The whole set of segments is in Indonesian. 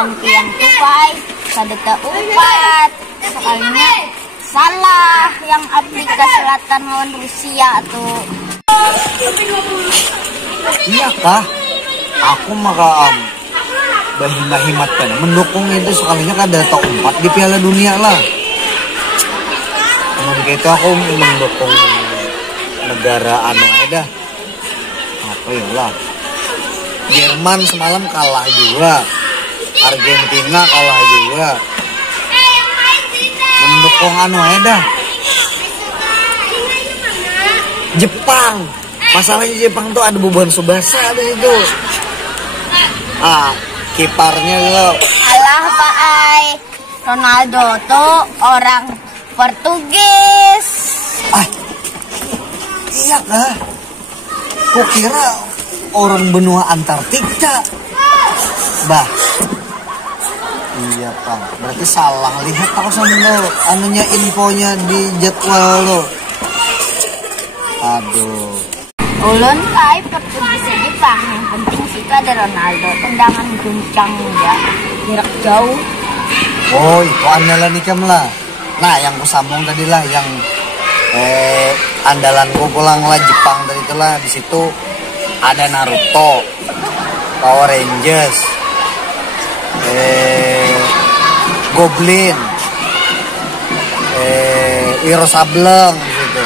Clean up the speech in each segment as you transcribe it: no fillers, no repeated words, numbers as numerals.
gantian tupai sadeta upat sekalinya salah yang Afrika Selatan lawan Rusia tuh. Iya kah? Aku maka berhimat kan mendukung itu sekalinya kan data 4 di Piala Dunia lah. Namun gitu aku mendukung negara anu dah. Apa ya lah? Jerman semalam kalah juga. Argentina kalah juga. Mendukung anu dah. Jepang. Masalahnya Jepang tuh ada Buban Subasa di situ. Kiparnya lo. Alah Pak Ai, Ronaldo tuh orang Portugis. Iya kah? Kok kira orang benua Antartika? Bah. Iya Pak, berarti salah lihat aku sama lo. Anunya infonya di jadwal lo. Aduh. Ulun kai Portugis Jepang, yang penting situ ada Ronaldo, tendangan guncang ya, jarak jauh. Oh itu andalan ikam lah. Nah yang ku sambung tadi lah yang andalanku pulang lah Jepang tadi itulah di situ ada Naruto, Power Rangers, Goblin, Wiro Sableng di situ.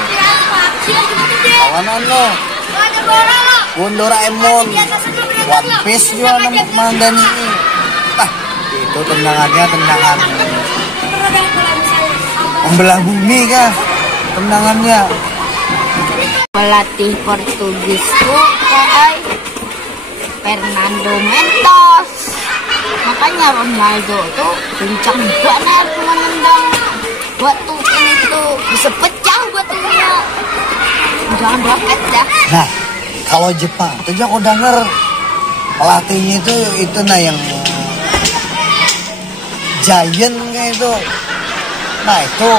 Kawanan lo. Doraemon, One Piece juga nampak mandan ini. Itu tendangannya tendangan membelah bumi kah? Tendangannya. Pelatih Portugis tuh kayak Fernando Mentos. Makanya Ronaldo tuh kencang banget menendang. Batu ini tuh bisa pecah batunya. Jangan roket dah. Nah, kalau Jepang itu aku denger pelatihnya itu nah yang Giant kayak itu. Nah itu,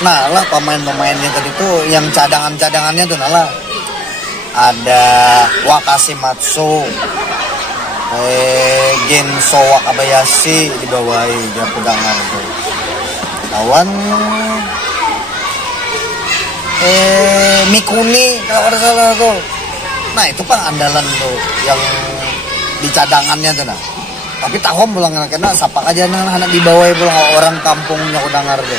nah lah pemain-pemainnya tadi tuh yang cadangannya tuh nah lah. Ada Wakashimatsu, Genso Wakabayashi di bawah dia pegangan tuh. Lawan Mikuni kalau ada salah tuh. Nah itu Pak andalan tuh yang di cadangannya tuh nah. Tapi tahun pulang kena sapak aja anak di bawah pulang orang kampungnya udah ngerti.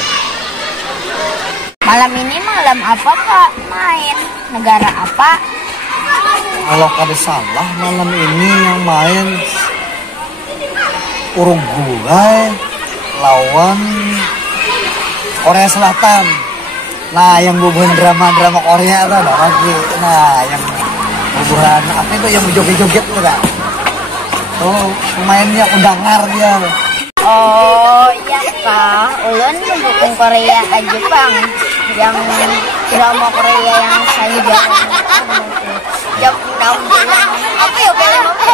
Malam ini malam apa Pak main? Negara apa? Kalau kada salah malam ini yang main Uruguay lawan Korea Selatan. Nah yang bubuhan drama-drama Korea tuh ada lagi. Nah yang bubuhan apa itu yang joget-joget tuh kan. Oh pemainnya undangar dia. Oh iya Kak, ulun mendukung Korea aja Jepang. Yang drama Korea yang saya jalan. Jam 6 apa ya film apa?